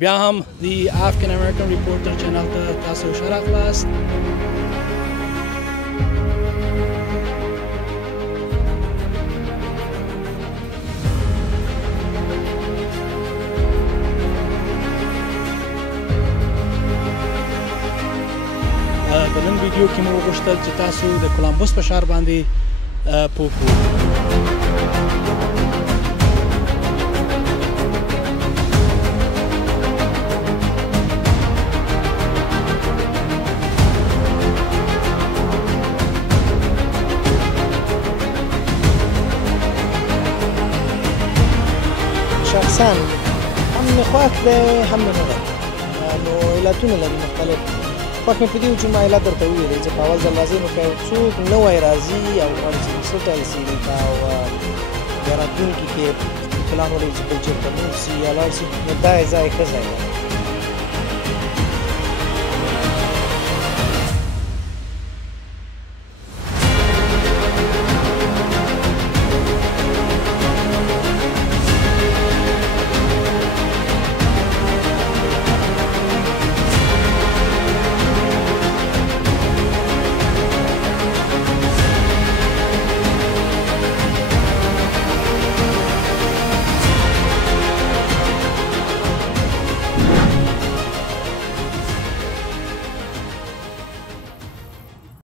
بیا هم د افغان امریکن ریپورټر چینل ته تاسو ښه راغلاست. په نن ویډیو کې مو وغوښتل چې تاسو د کولمبوس په ښار باندې پوه کړو. شخصا هم مې خوښ دی هم مې نه دی، نو علتونه لري مختلف. خوښ مې په دې و چې ما علت درته وویلی چې په اول ځل راځئ نو که یو څوک نوی راځي او غواړي چې سټل شي او بیا راتلونکي کې پلان ولري چې بل چېرته نور شي یا لاړ شي، نو دا ځای ښه ځای دی.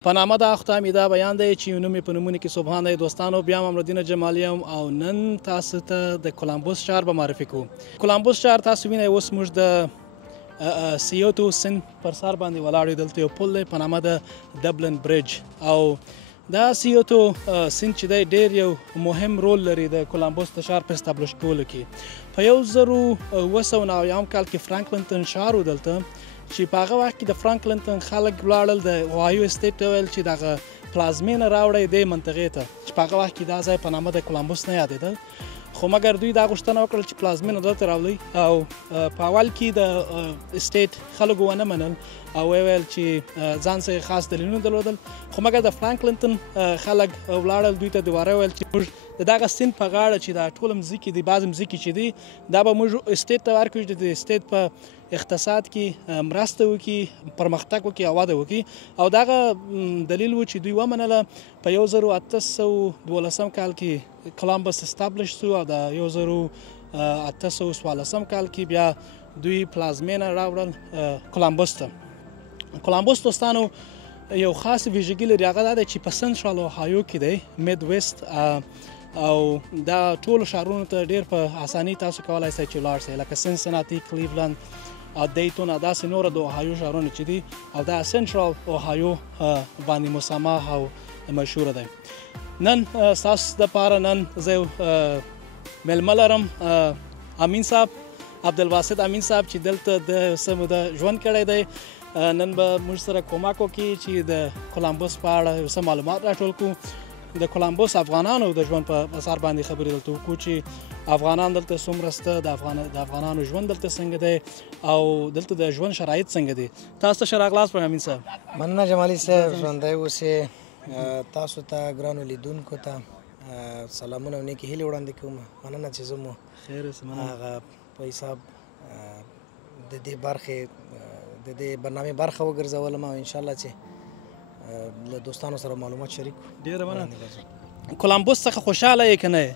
په نامه د اختام دا بیان دی چې نوم یې په نومونه کې سبحان دی. دوستانو بیا هم امردین جمالي یم او نن تاسو ته د کولمبوس ښار به معرفي کوو. کولمبوس ښار تاسو وینئ اوس موږ د سیوتو سیند پر سر باندې ولاړ یو. دلته یو پل دی په نامه د ډبلن برج او دا سیوتو سیند چې دی ډېر یو مهم رول لري د کولمبوس د ښار په اسټابلش کولو کې. په 1909 کال کې فرانکلنټن ښار و دلته چې په هغه وخت کې د فرانکلنټن خلک ولاړل د اوهایو اسټیټ ته ویل چې دغه پلازمینه راوړی دې منطقې ته، چې په هغه وخت کې دا ځای په نامه د کولمبوس نه یادېده. خو مګر دوی دا غوښتنه وکړل چې پلازمینه دلته راولي او په اول کې د اسټیټ خلکو ونه منل او ویل چې ځان سره خاص دلیلونه درلودل. خو مګر د فرانکلنټن خلک ولاړل دوی ته دوباره ویل چې موږ د دغه سیند په غاړه چې دا ټوله مځکې دي، بعضې مځکې چې دي دا به موږ اسټیټ ته ورکړو چې د اسټیټ په اقتصاد کې مرسته وکړي، پرمختګ وکړي او وده وکړي. او دغه دلیل و چې دوی ومنله. په 1812 کال کې کولمبس اسټابلش شو او د 1814 کال کې بیا دوی پلازمینه راوړل کولمبوس ته. کولمبوس دوستانو یو خاص ویژګي لري، هغه دا دی چې په سنټرال اوهایو کې دی، میډ ویسټ، او دا ټولو ښارونو ته ډېر په اسانۍ تاسو کولی شئ چې ولاړ شئ، لکه سنسناتي، کلیولند، دیتون او داسې نور د اوهایو ښارونه چې دي، او دا سنټرال اوهایو باندې مسمى او مشهوره دی. نن ستاسو دپاره نن زه یو میلمه لرم، امین صاحب، عبدالباسط امین صاحب، چې دلته د څه موده ژوند کړی دی. نن به موږ سره کومک وکړي چې د کولمبوس په اړه یو څه معلومات راټول کړو، د کولمبوس افغانانو د ژوند په اثر باندې خبرې دلته وکړو چې افغانان دلته څومره شته، د افغانانو ژوند دلته څنګه دی او دلته د ژوند شرایط څنګه دي. تاسو ته ښه راغلاست امین صاحب. مننه جمالي صاحب، ژوندی اوسئ. تاسو ته ګرانو لیدونکو ته سلامونه او نیکې هیلې وړاندې کوم. مننه چې زه مو هغه په حساب د دې برخې د دې برنامې برخه وګرځولم او انشاءالله چې له دوستانو سره معلومات شریک کړو. ډېره مننه. کولمبوس څخه خوشحاله یې که نه یې؟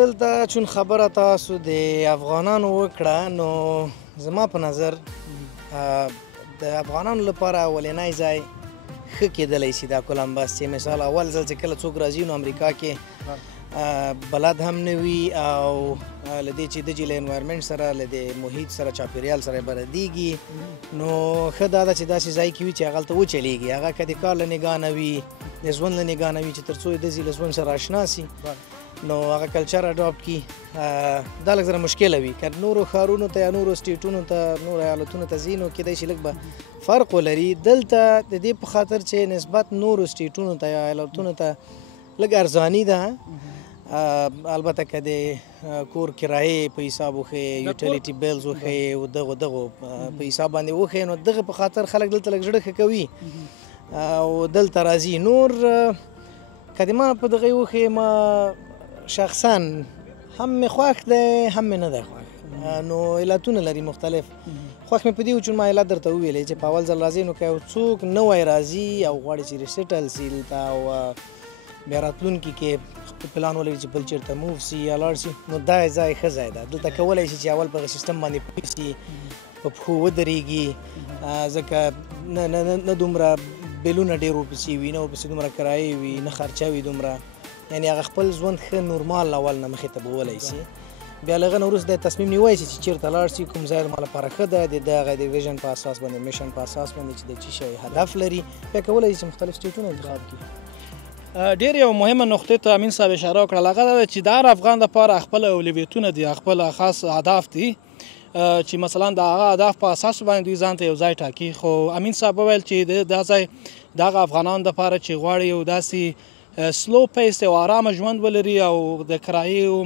دلته چون خبره تاسو د افغانانو وکړه، نو زما په نظر د افغانانو لپاره اولنی ځای ښه کېدلی شي دا کولمبس، چې مثال اول ځل چې کله څوک راځي نو امریکا کې بلد هم نه وي او له دې چې د له انوایرمنټ سره له د محیط سره چاپیریال سره بلدیږي، نو ښه دا ده چې داسې ځای کې وي چې هغلته وچلیږي، هغه که د کار له نګاه نه وي، د ژوند له نګاه نه وي، چې تر څو یې داسې له ژوند سره اشنا سي نو هغه کلچر اډاپټ کړي. دا لږ زره مشکله وي. که نورو ښارونو ته یا نورو سټیټونو ته، نورو ایالتونو ته ځي نو کیدای شي لږ به فرق ولري. دلته د دې په خاطر چې نسبت نورو سټیټونو ته یا ایالتونو ته لږ ارزاني ده، البته که د کور کرایې په حساب وښیې، یوټیلیټي بیلز وښیې او دغو په حساب باندې وښیې، نو دغه په خاطر خلک دلته لږ زړه ښه کوي او دلته راځي. نور که د ما په دغه وښیې، ما شخصا هم مې خوښ دی هم مې نه دی خوښ نو علتونه لري مختلف خوښ مې په دې و چې ما علت درته وویلی چې په اول ځل راځې نو که یو څوک نوی راځي او غواړي چې ریسیټل سي دلته او بیا راتلونکي کې خپل پلان ولري چې بل چېرته موو سي یا لاړ سي نو دا ځای ښه ځای ده دلته کولی شي چې اول په هغه سیسټم باندې پوه سي په پښو ودرېږي ځکه نه دومره بیلونه ډېر ورپسې وي نه ورپسې دومره کرایې وي نه خرچه وي دومره یعنې هغه خپل ژوند ښه نورمال اول نه مخې ته به وولی سي بیا له هغه نه وروسته تصمیم نیوی شي چې چېرته لاړ سي کوم ځای زما لپاره ښه ده د هغه د ویژن په اساس باندې میشن په اساس باندې چې د څه شی هدف لري بیا کولی شي چې مختلف سټیټونه انتخاب کړي ډېر یو مهمه نقطې ته امین صاحب اشاره وکړه هغه دا ده چې د هر افغان لپاره خپل اولویتونه دي خپل خاص اهداف دي چې مثلا د هغه اهداف په اساس باندې دوی ځان ته یو ځای ټاکي خو امین صاحب وویل چې دا ځای د هغه افغانانو لپاره چې غواړي یو داسې سلو پیس او آرامه ژوند ولري او د کرایې او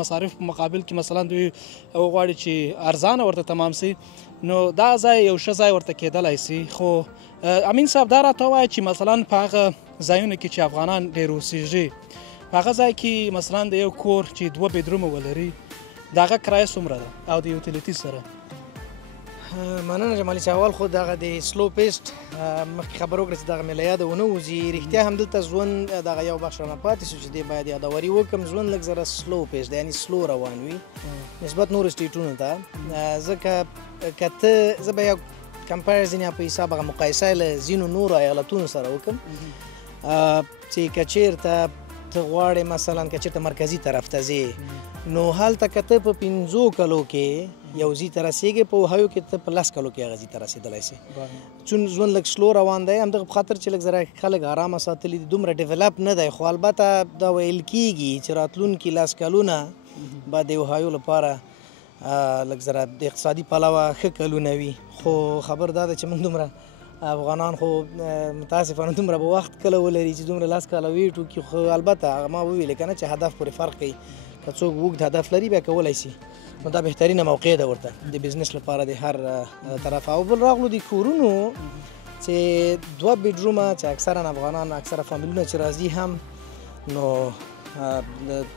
مصارف په مقابل کې مثلا دوی غواړي چې ارزانه ورته تمام سي نو دا ځای یو ښه ځای ورته کېدلی سي خو امین صاحب دا راته ووایه چې مثلا په هغه ځایونو کې چې افغانان ډېر اوسېږي په هغه ځای کې مثلا د یو کور چې 2 بیدرومه ولري د هغه کرایه څومره ده او د یوټیلیټي سره مننه جمالي چې اول خو دغه د سلو پیسټ مخکې خبر وکړه چې دغه مې له یاده ونه وځي رښتیا هم دلته ژوند دغه یو بخش رانه پاتې شو چې دی باید یادوري وکړم ژوند لږ ذره سلو پیسټ دی یعنې سلو روان وي نسبت نورو سټیټونو ته ځکه که ته زه به یو کمپیریزن یا په حساب هغه مقایسه له ځینو نورو ایالتونو سره وکړم چې که چېرته ته غواړې مثلا که چېرته مرکزي طرف ته ځې نو هلته که ته په 5 کلو کې یو ځي ته رسېږې په اوهایو کې ته په 10 کلو کې هغه ځي ته رسېدلی سي چون ژوند لږ سلو روان دی همدغه په خاطر چې لږ ذره خلک ارامه ساتلي دي دومره ډیولپ نه دی خو البته دا ویل کېږي چې راتلونکي 10 کلونه به د اوهایو لپاره لږ ذره د اقتصادي پلوه ښه کلونه وي خو خبر دا ده چې موږ دومره افغانان خو متاسفانه دومره به وخت کله ولري چې دومره 10 کاله ویټ وکړي خو البته هغه ما وویلې که نه چې هدف پورې فرق کوي که څوک اوږد هدف لري بیا کولی سي نو دا بهترینه موقع ده ورته د بزنس لپاره د هر طرفه او بل راغلو د کورونو چې 2 بیډرومه چې اکثرا افغانان اکثره فامیلونه چې راځي هم نو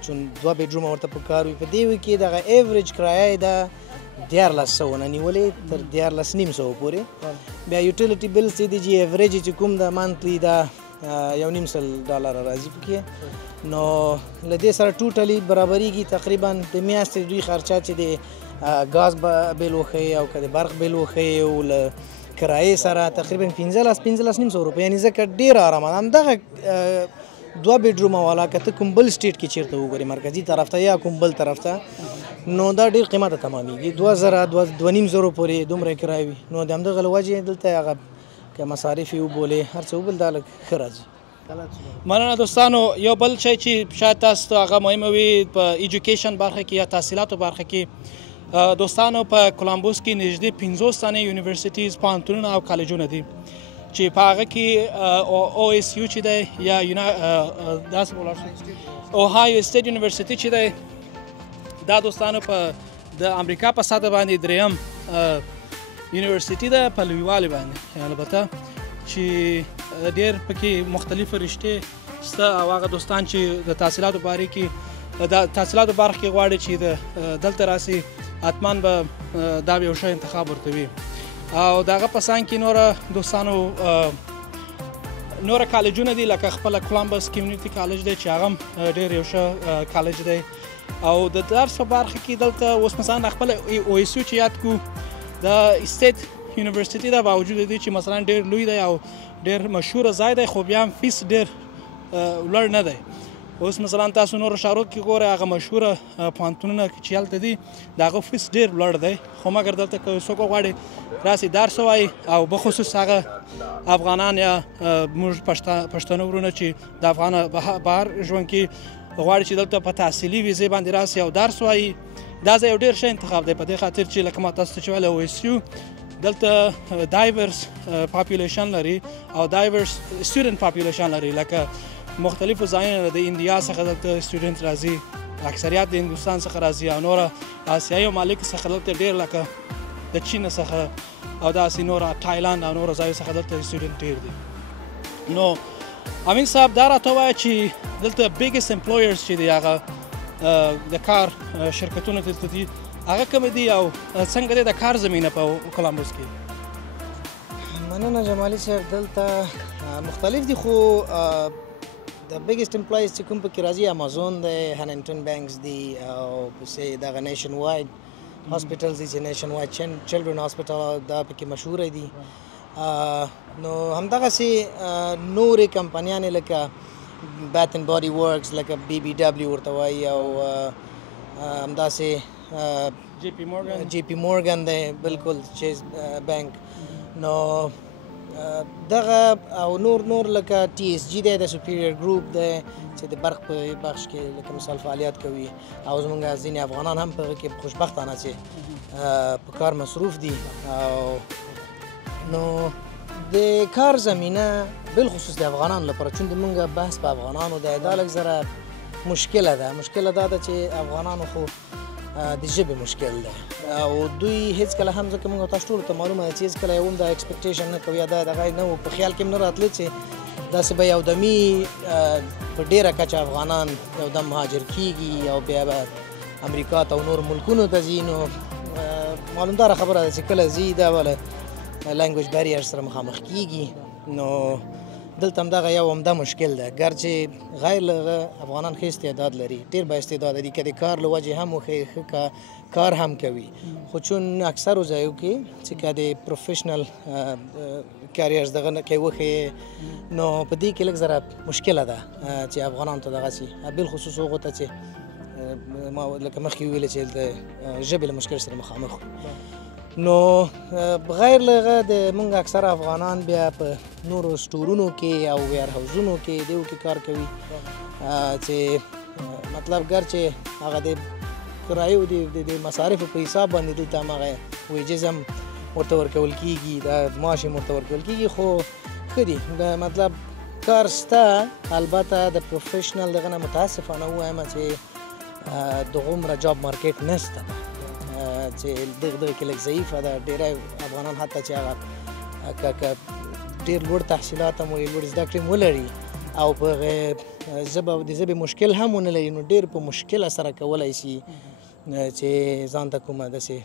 چون 2 بیډرومه ورته په کار وي په دې کې دغه ایوریج کرایه ده 1400 نه نیولې تر 14,500 پورې بیا یوټیلیټي بلز چې دی چې ایوریج چې کوم د منتلی ده $1.5 راځي پکې نو له دې سره ټوټلی برابریږي تقریبا د میاشتې دوی خرچه چې د ګاز بیل وښیي او که د برق بیل وښیي او له کرایې سره تقریبا 15,500 روپۍ یعنې ځکه ډېره ارامه ده همدغه 2 بیډرومه والا که ته کوم بل سټیټ کې چېرته وګورې مرکزي طرف ته یا کوم بل طرف ته نو دا ډېر قیمته تمامېږي 2,000-2,500 پورې دومره کرایه وي نو د همدغه له وجې دلته هغه که مصارف یې وبولې هر څه وبل دا لږ ښه راځي مننه دوستانو یو بل شی چې شاید تاسو ته هغه مهمه وي په ایجوکیشن برخه کې یا تحصیلاتو برخه کې دوستانو په کولمبوس کې نږدې 50 تنې یونیورسټیز پوهنتونونه او کالجونه دي چې په هغه کې او اس یو چې دی یا داسې اوهایو سټیټ یونیورسټي چې دی دا دوستانو په د امریکا په سطح باندې دریم یونیورسټي ده په لویوالي باندې البته چې ډېر پکې مختلفه رشتې شته او هغه دوستان چې د تحصیلاتو باره کې د تحصیلاتو برخه کې غواړي چې دلته راسي حتما به دا یو ښه انتخاب ورته وي او د هغه په څنګ کې نوره دوستانو نوره کالجونه دي لکه خپله کولمبس کمیونټي کالج دی چې هغه هم ډېر یو ښه کالج دی او د درس په برخه کې دلته اوس مثلا خپل او اس یو چې یاد کړو د سټیټ یونیورسټي دا باوجود دی چې مثلا ډېر لوی دی او ډېر مشهوره ځای دی خو بیا هم فیس ډېر لوړ نه دی اوس مثلا تاسو نورو ښارو کې ګورئ هغه مشهوره پوهنتونونه چې هلته دي د هغه فیس ډېر لوړ دی خو مګر دلته که څوک غواړي راسي درس ووایي او بخصوص هغه افغانان یا موږ پښتانه وروڼه چې د افغان بهر ژوند کې غواړي چې دلته په تحصیلي ویزې باندې راسي او درس ووایي دا ځای یو ډېر ښه انتخاب دی په دې خاطر چې لکه ما تاسو ته چې ویلی او اس یو دلته دایورس پاپولیشن لري او دایورس سټوډنټ پاپولیشن لري لکه مختلفو ځایونو د انډیا څخه دلته سټوډنټ راځي اکثریت د هندوستان څخه راځي او نوره آسیایي ممالکو څخه دلته ډېر لکه د چین څخه او داسې نوره تایلند او نورو ځایو څخه دلته سټوډنټ ډېر دي نو امین صاحب دا راته ووایه چې دلته بیګست امپلویرز چې دي هغه د کار شرکتونه دلته دي هغه کوم دي او څنګه دی د کار زمینه په کولمبوس کې؟ مننه جمالي صاحب، دلته مختلف دي خو د بیګسټ امپلایز چې کوم پکې راځي امازون دی، هننګټن بینکس دي او پسې دغه نیشن واید هاسپټلز دي چې نیشن واید چلډرن هاسپټل دا پکې مشهوره دي. نو همدغسې نورې کمپنیانې لکه بات اینډ باډي ورکس لکه بی بی ډبلیو ورته وایي او همداسې جی پی مورګن دی بالکل چیز بینک. نو دغه او نور لکه ټي اس جي دی د سپیریئر ګروپ دی چې د برق په بخش کې لکه مثال فعالیت کوي او زموږ ځینې افغانان هم په هغه کې خوشبختانه چې په کار مصروف دي. او نو د کار زمینه بالخصوص د افغانانو لپاره چون د موږ بحث په افغانانو دی دا لږ ذره مشکله ده دا ده چې افغانانو خو د ژبې مشکل ده او دوی هیڅکله هم ځکه موږ تاسو ټولو ته معلومه ده چې هیڅکله یې هم دا ایکسپیکټیشن نه کوي یا دا دغه نه و په خیال کې هم نه راتله چې داسې به یو دمي په ډېره کچه افغانان یو دم مهاجر کېږي او بیا به امریکا ته او نور ملکونو ته ځي. نو معلومداره خبره ده چې کله ځي دا به لینګویج بیریر سره مخامخ کېږي. نو دلته همدغه یو همدا مشکل ده، ګرچې غیر له هغه افغانان ښه استعداد لري، ډېر با استعداده دي، که د کار له وجې هم وښیي ښه کار هم کوي. خو چون اکثرو ځایو کې چې که د پروفیشنل کیریرز دغه نه کې وښیي نو په دې کې لږ ذره مشکله ده چې افغانانو ته دغسې بالخصوص هغو ته چې ما لکه مخکې وویل چې د ژبې له مشکل سره مخامخ. نو بغیر له هغه د موږ اکثره افغانان بیا په نورو سټورونو کې او ویر هاوزونو کې دیو کې کار کوي چې مطلب ګرچې هغه د کرایو د مصارفو په حساب باندې دلته هماغه ویجز هم ورته ورکول کېږي، د معاش هم ورته ورکول کېږي، خو ښه دي د مطلب کار شته. البته د پروفیشنل دغه نه متاسفانه ووایم چې دغومره جاب مارکیټ نشته چې دغه کې لږ ضعیفه ده. ډېری افغانان حتی چې هغه که ډېر لوړ تحصیلات هم ولري، لوړ زده کړې هم ولري او په هغې د ژبې مشکل هم ونه لري نو ډېر په مشکله سره کولی شي چې ځان ته کومه داسې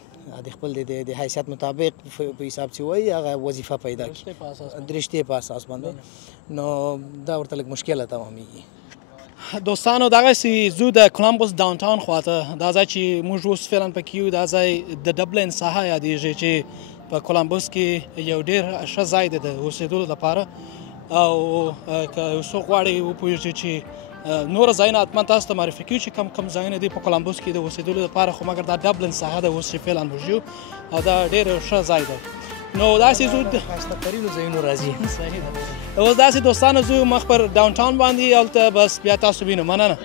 د خپل د حیثیت مطابق په حساب چې وایي هغه وظیفه پیدا کړي د رشتې په اساس باندې. نو دا ورته لږ مشکله تمامېږي. دوستانو دغسې ځو د کولمبوس ډاون ټاون خواته، دا ځای چې موږ اوس فعلا پکې یو، دا ځای د ډبلن ساحه یادېږي چې په کولمبوس کې یو ډېر ښه ځای دی د اوسېدلو لپاره. او که یو څوک غواړي وپوهېږي چې نور ځایونه حتما تاسو ته معرفي کوي چې کم ځایونه دي په کولمبوس کې د اوسېدلو لپاره، خو مګر دا ډبلن ساحه ده اوس چې فعلا موږ یو او دا ډېر ښه ځای دی. نو داسې زو خاصترینو ځایونو راځي. صحیح ده. اوس داسې دوستانو زو مخ پر ډاون ټاون باندې هلته بس بیا تاسو وینو. مننه.